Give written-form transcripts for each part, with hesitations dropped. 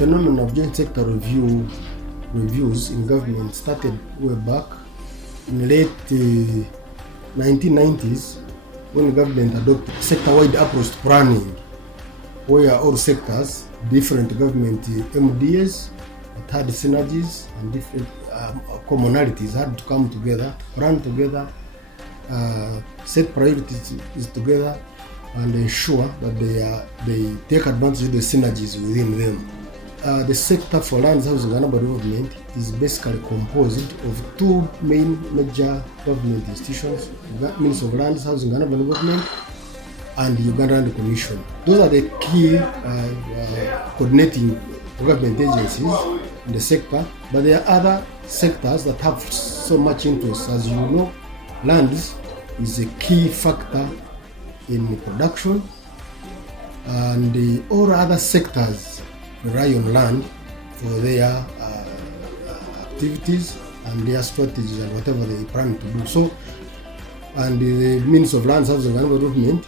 phenomenon of joint sector reviews in government started way back in late 1990s when the government adopted sector-wide approach to planning, where all sectors, different government MDAs, it had synergies and different commonalities had to come together, plan together, set priorities together, and ensure that they take advantage of the synergies within them. The sector for lands, housing and urban development is basically composed of two major government institutions: Ministry of Lands, Housing and Urban Development, and the Uganda Land Commission. Those are the key coordinating government agencies in the sector, but there are other sectors that have so much interest. As you know, lands is a key factor in production, and all other sectors rely on land for their activities and their strategies and whatever they plan to do. So, and the Ministry of Lands, Housing and Urban Development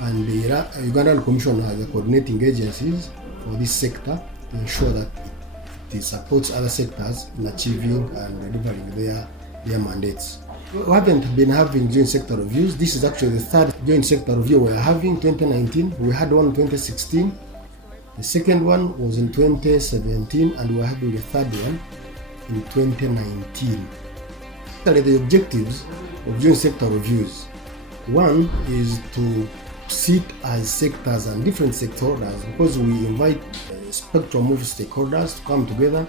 and the Ugandan Commission are the coordinating agencies for this sector to ensure that it supports other sectors in achieving and delivering their mandates. We haven't been having joint sector reviews. This is actually the third joint sector review we are having. 2019, we had one in 2016. The second one was in 2017, and we are having a third one in 2019. The objectives of joint sector reviews: one is to sit as sectors and different stakeholders, because we invite a spectrum of stakeholders to come together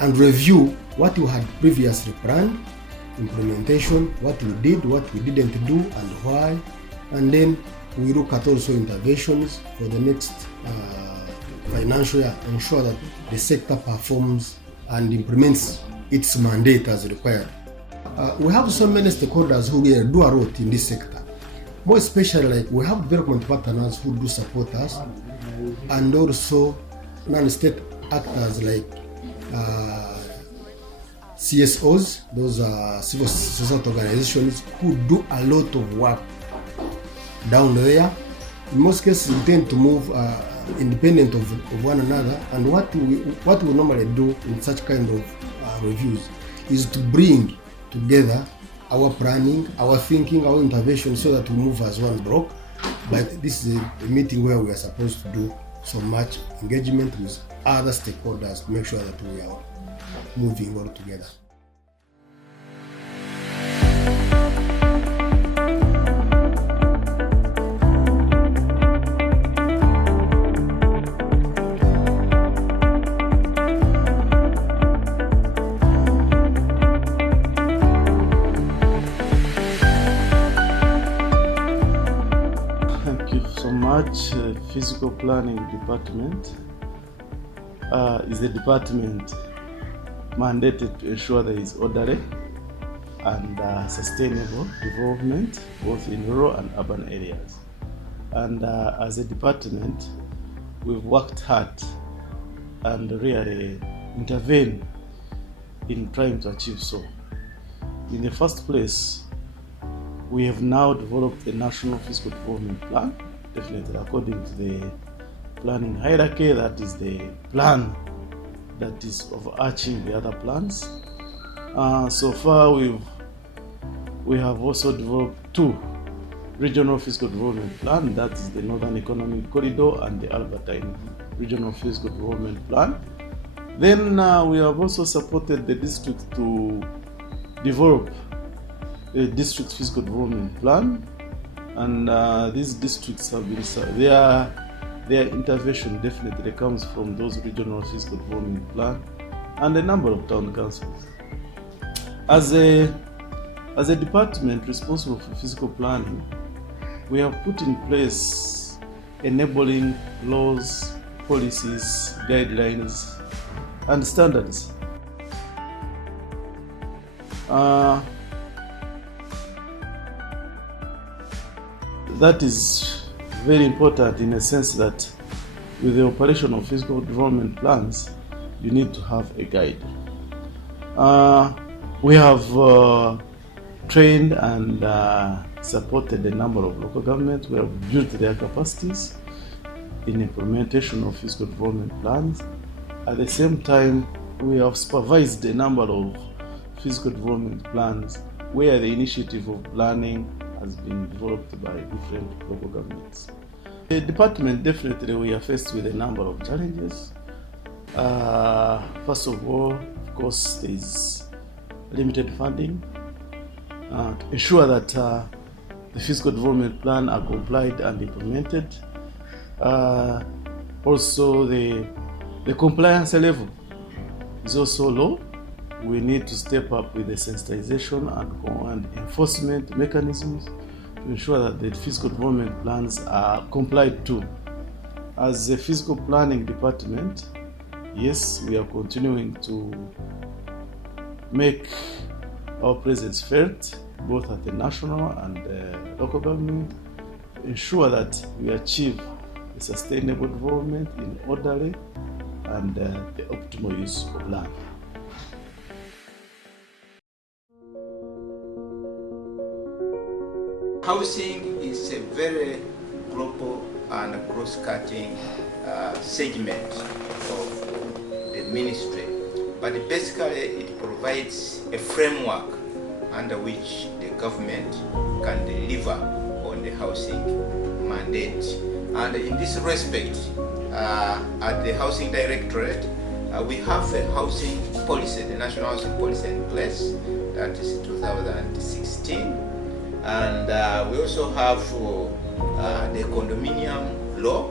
and review what we had previously planned, implementation, what we did, what we didn't do, and why. And then we look at also interventions for the next financial year, ensure that the sector performs and implements its mandate as required. We have so many stakeholders who really do a lot in this sector. More especially, like, we have development partners who do support us, and also non-state actors like CSOs, those are civil society organizations who do a lot of work down there. In most cases, we tend to move independent of one another, and what we normally do in such kind of reviews is to bring together our planning, our thinking, our intervention, so that we move as one block. But this is a meeting where we are supposed to do so much engagement with other stakeholders to make sure that we are moving all together. Physical Planning Department is the department mandated to ensure there is orderly and sustainable development both in rural and urban areas. And as a department, we've worked hard and really intervened in trying to achieve so. In the first place, we have now developed a national physical development plan, definitely according to the planning hierarchy. That is the plan that is overarching the other plans. So far, we have also developed two regional physical development plan. That is the Northern Economic Corridor and the Albertine Regional Physical Development Plan. Then we have also supported the district to develop a district physical development plan, and these districts have been their intervention definitely comes from those regional physical development plan and a number of town councils. As a department responsible for physical planning, we have put in place enabling laws, policies, guidelines, and standards. That is very important in a sense that with the operation of physical development plans, you need to have a guide. We have trained and supported a number of local governments. We have built their capacities in implementation of physical development plans, At the same time, we have supervised a number of physical development plans where the initiative of planning has been developed by different local governments. The department, definitely we are faced with a number of challenges. First of all, of course, there is limited funding to ensure that the physical development plan are complied and implemented. Also, the compliance level is also low. We need to step up with the sensitization and enforcement mechanisms to ensure that the physical development plans are complied to. As a physical planning department, yes, we are continuing to make our presence felt both at the national and local government to ensure that we achieve a sustainable development in orderly and the optimal use of land. Housing is a very global and cross-cutting segment of the ministry, but basically it provides a framework under which the government can deliver on the housing mandate. And in this respect, at the Housing Directorate, we have a housing policy, the National Housing Policy in place, that is 2016. And we also have the condominium law,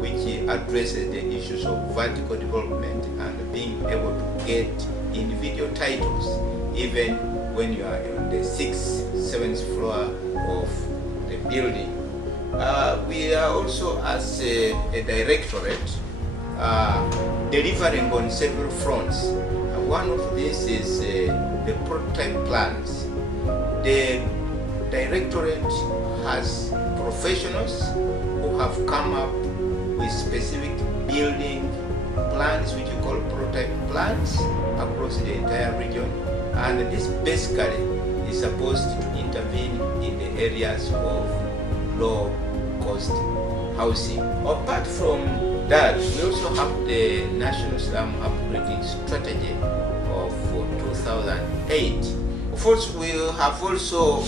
which addresses the issues of vertical development and being able to get individual titles even when you are on the 6th, 7th floor of the building. We are also, as a directorate, delivering on several fronts. One of these is the prototype plans. The directorate has professionals who have come up with specific building plans, which we call prototype plans, across the entire region. And this basically is supposed to intervene in the areas of low-cost housing. Apart from that, we also have the National Slum Upgrading Strategy of 2008. Of course, we have also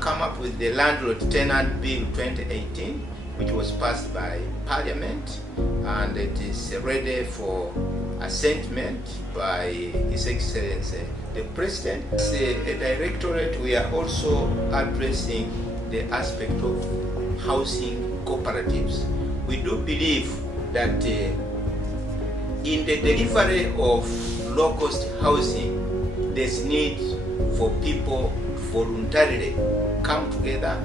come up with the Landlord Tenant Bill 2018, which was passed by Parliament, and it is ready for assentment by His Excellency the President. As a directorate, we are also addressing the aspect of housing cooperatives. We do believe that in the delivery of low-cost housing, there's need for people to voluntarily come together,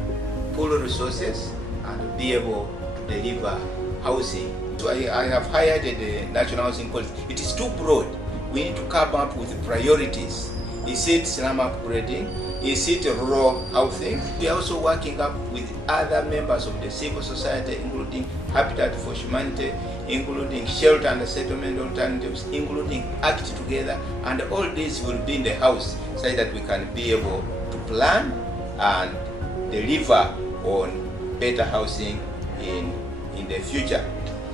pool resources, and be able to deliver housing. So I have highlighted the National Housing Policy. It is too broad. We need to come up with priorities. Is it slum upgrading? Is it rural housing? We are also working up with other members of the civil society, including Habitat for Humanity, including Shelter and Settlement Alternatives, including Act Together, and all this will be in the house so that we can be able to plan and deliver on better housing in the future.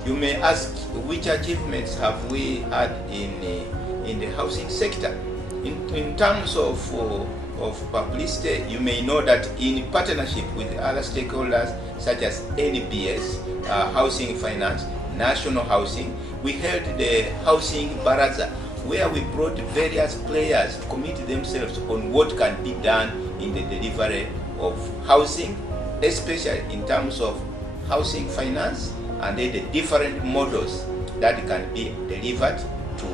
You may ask, which achievements have we had in the housing sector? In terms of publicity, you may know that in partnership with other stakeholders such as NBS, Housing Finance, National Housing, we held the Housing Baraza, where we brought various players to commit themselves on what can be done in the delivery of housing, especially in terms of housing finance and then the different models that can be delivered to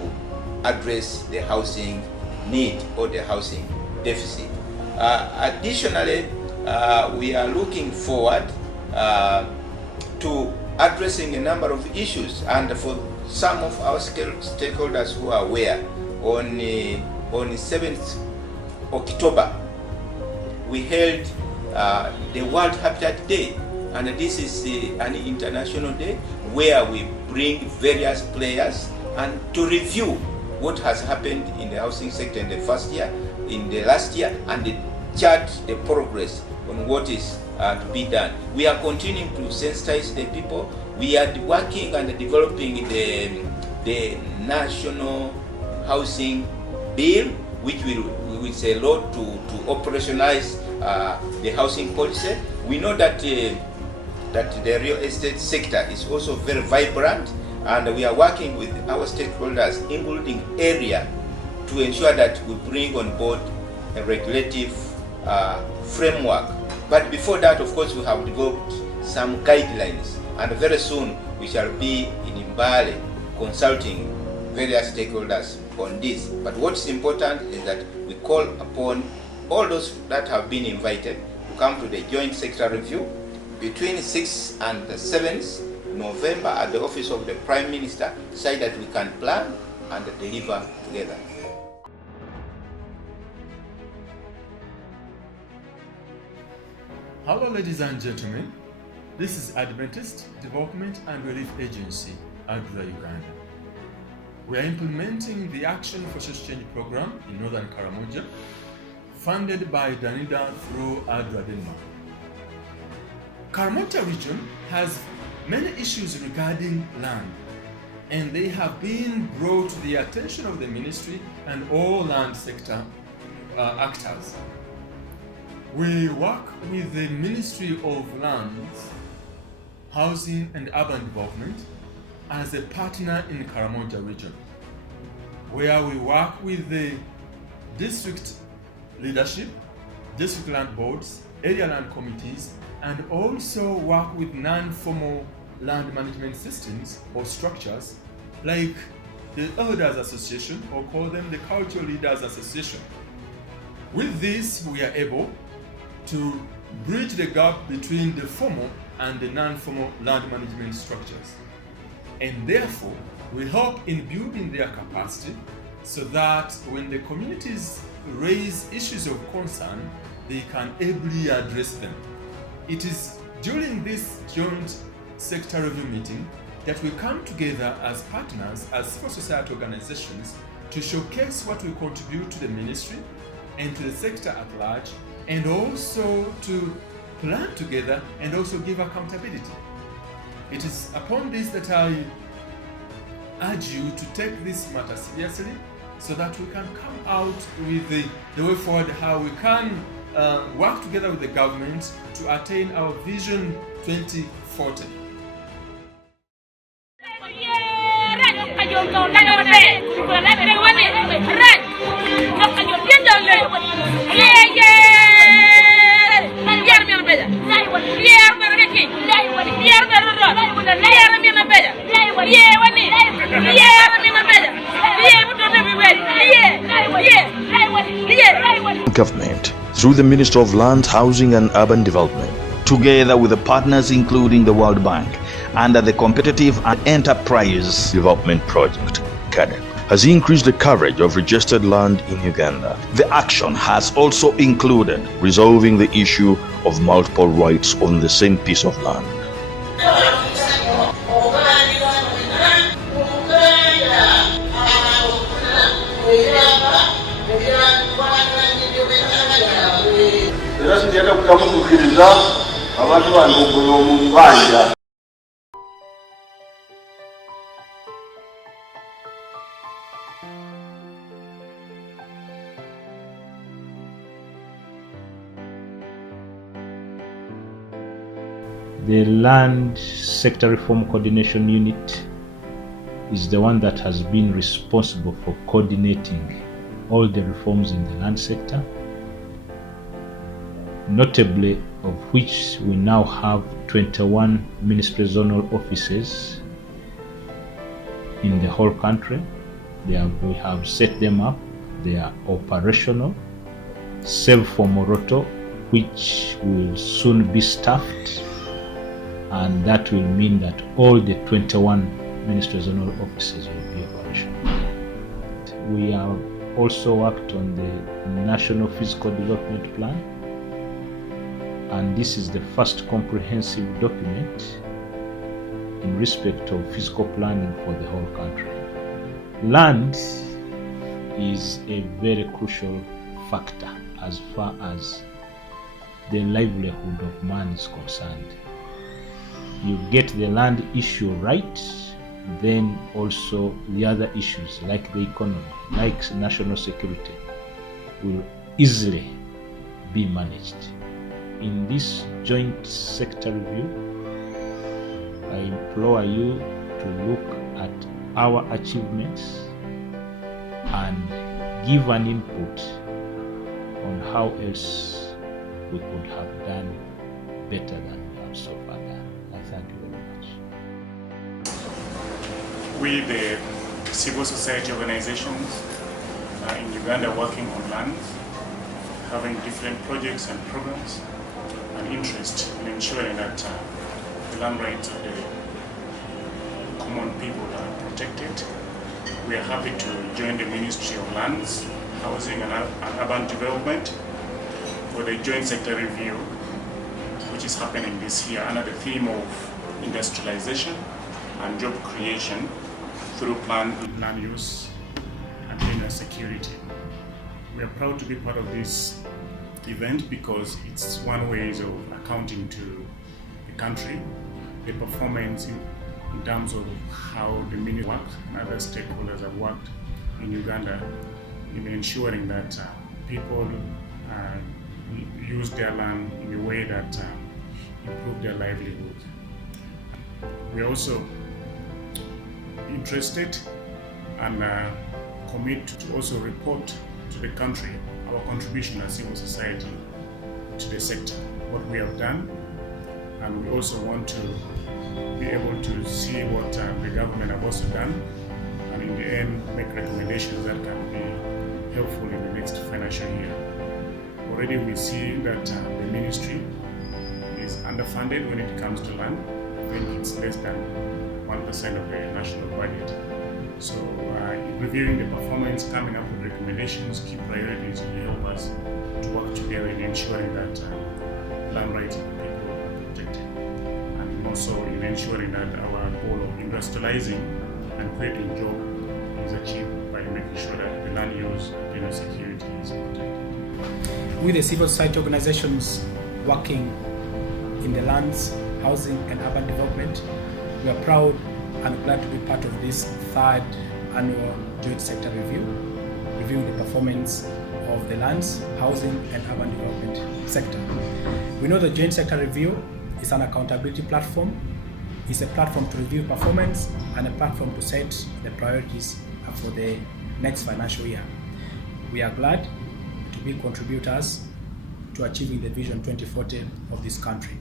address the housing need or the housing deficit. Additionally, we are looking forward to addressing a number of issues, and for some of our stakeholders who are aware, on 7th October, we held the World Habitat Day, and this is an international day where we bring various players and to review what has happened in the housing sector in the last year, and chart the progress on what is to be done. We are continuing to sensitize the people. We are working and developing the the National Housing Bill, which will say law to operationalize the housing policy. We know that that the real estate sector is also very vibrant, and we are working with our stakeholders, including area, to ensure that we bring on board a regulative framework. But before that, of course, we have developed some guidelines, and very soon we shall be in Mbale consulting various stakeholders on this. But what's important is that we call upon all those that have been invited to come to the joint sector review between 6th and the 7th November at the office of the Prime Minister, so that we can plan and deliver together. Hello ladies and gentlemen, this is Adventist Development and Relief Agency, ADRA, Uganda. We are implementing the Action for Social Change program in Northern Karamoja, funded by Danida through ADRA Denmark. Karamoja region has many issues regarding land, and they have been brought to the attention of the ministry and all land sector actors. We work with the Ministry of Lands, Housing and Urban Development as a partner in Karamoja region, where we work with the district leadership, district land boards, area land committees, and also work with non-formal land management systems or structures like the Elders Association, or call them the Cultural Leaders Association. With this, we are able to bridge the gap between the formal and the non-formal land management structures. And therefore, we help in building their capacity so that when the communities raise issues of concern, they can ably address them. It is during this joint sector review meeting that we come together as partners, as civil society organizations, to showcase what we contribute to the ministry and to the sector at large, and also to plan together and also give accountability. It is upon this that I urge you to take this matter seriously so that we can come out with the way forward, how we can work together with the government to attain our Vision 2040. Government, through the Ministry of Land, Housing and Urban Development, together with the partners including the World Bank, under the Competitive and Enterprise Development Project, CADEP, has increased the coverage of registered land in Uganda. The action has also included resolving the issue of multiple rights on the same piece of land. The Land Sector Reform Coordination Unit is the one that has been responsible for coordinating all the reforms in the land sector, notably of which we now have 21 ministry zonal offices in the whole country. We have set them up, they are operational, save for Moroto, which will soon be staffed, and that will mean that all the 21 ministry zonal offices will be operational. We have also worked on the National Physical Development Plan, and this is the first comprehensive document in respect of physical planning for the whole country. Land is a very crucial factor as far as the livelihood of man is concerned. You get the land issue right, then also the other issues like the economy, like national security, will easily be managed. In this joint sector review, I implore you to look at our achievements and give an input on how else we could have done better than we have so far done. I thank you very much. We, the civil society organizations in Uganda, working on lands, having different projects and programs, and interest in ensuring that the land rights of the common people are protected. We are happy to join the Ministry of Lands, Housing and Urban Development for the joint sector review, which is happening this year under the theme of industrialization and job creation through planned land use and gender security. We are proud to be part of this event because it's one way of accounting to the country, the performance in terms of how the ministry worked and other stakeholders have worked in Uganda in ensuring that people use their land in a way that improve their livelihood. We are also interested and commit to also report to the country our contribution as civil society to the sector, what we have done, and we also want to be able to see what the government have also done, and in the end make recommendations that can be helpful in the next financial year. Already we see that the ministry is underfunded when it comes to land. I think it's less than 1% of the national budget. So reviewing the performance, coming up with recommendations, key priorities will help us to work together in ensuring that land rights of the people are protected, and also in ensuring that our goal of industrializing and creating jobs is achieved by making sure that the land use and security is protected. With the civil society organizations working in the lands, housing and urban development, we are proud and glad to be part of this third annual joint sector review, reviewing the performance of the lands, housing and urban development sector. We know the joint sector review is an accountability platform. It's a platform to review performance and a platform to set the priorities for the next financial year. We are glad to be contributors to achieving the Vision 2040 of this country.